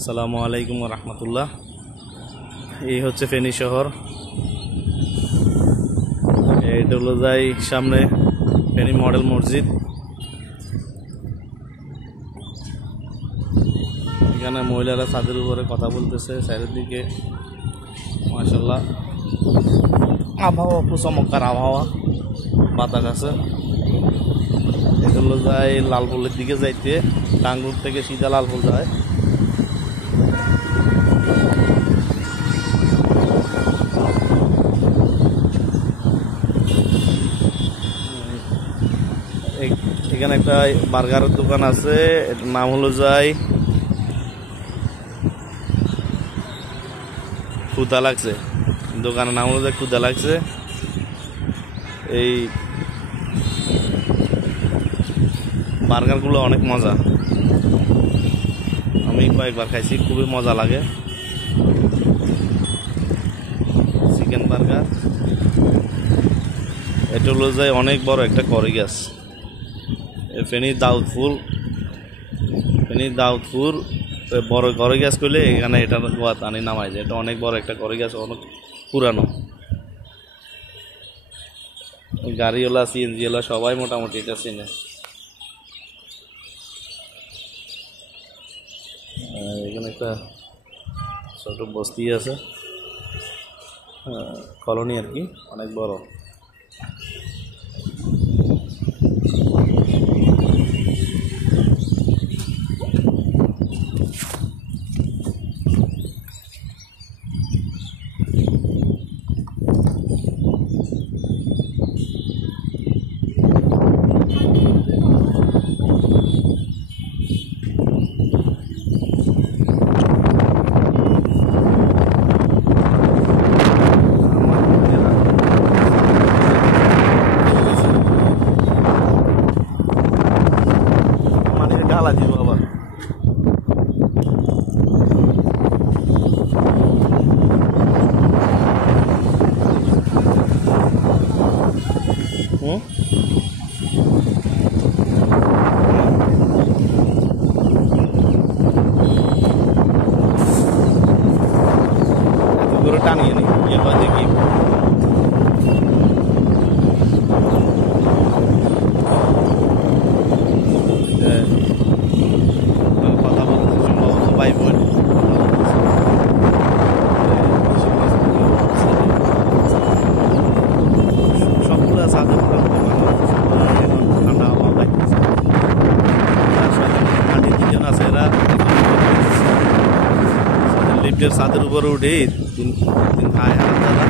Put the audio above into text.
আসসালামু আলাইকুম রহমতুল্লাহ। এই হচ্ছে ফেনী শহর। এটা হলো যাই সামনে ফেনী মডেল মসজিদ। এখানে মহিলারা ছাদের উপরে কথা বলতেছে। সাইডের দিকে মাশাআল্লাহ আবহাওয়া খুব চমৎকার আবহাওয়া, বাতাস আছে। এটা হলো যাই লালপুলের দিকে যাইতে, টাঙ্গুর থেকে সিধা লালপুল যায়। এখানে একটা বার্গারের দোকান আছে, এটার নাম হলো যাই ক্ষুধা লাগছে। দোকানের নাম হলো যাই ক্ষুধা লাগছে। এই বার্গারগুলো অনেক মজা, আমি কয়েকবার খাইছি, খুবই মজা লাগে। Chicken burger. এটা হলো যাই অনেক বড় একটা কড়ি গাছ। ফেনী দাউদপুর বড় কড়ি গাছ করলে এখানে এটা গোয়াত আনি নামাই যায়। এটা অনেক বড় একটা কড়ি গাছ, অনেক পুরানো। গাড়িওয়ালা সিএনজিওয়ালা সবাই মোটামুটি এটা চিনে। এখানে একটা ছোট বস্তি আছে, কলোনি আর কি, অনেক বড়। ঢালা দিব আবার। করে টানিয়ে নি দেখি কথা বলতে সম্ভবত ভাই বোন সবগুলো সাথে ঠান্ডা হাওয়া পাইতেছে। মাটির তিনজন আছে, এরা লিফটের ছাদের উপরে উঠে তিন ভাই হাত দাদা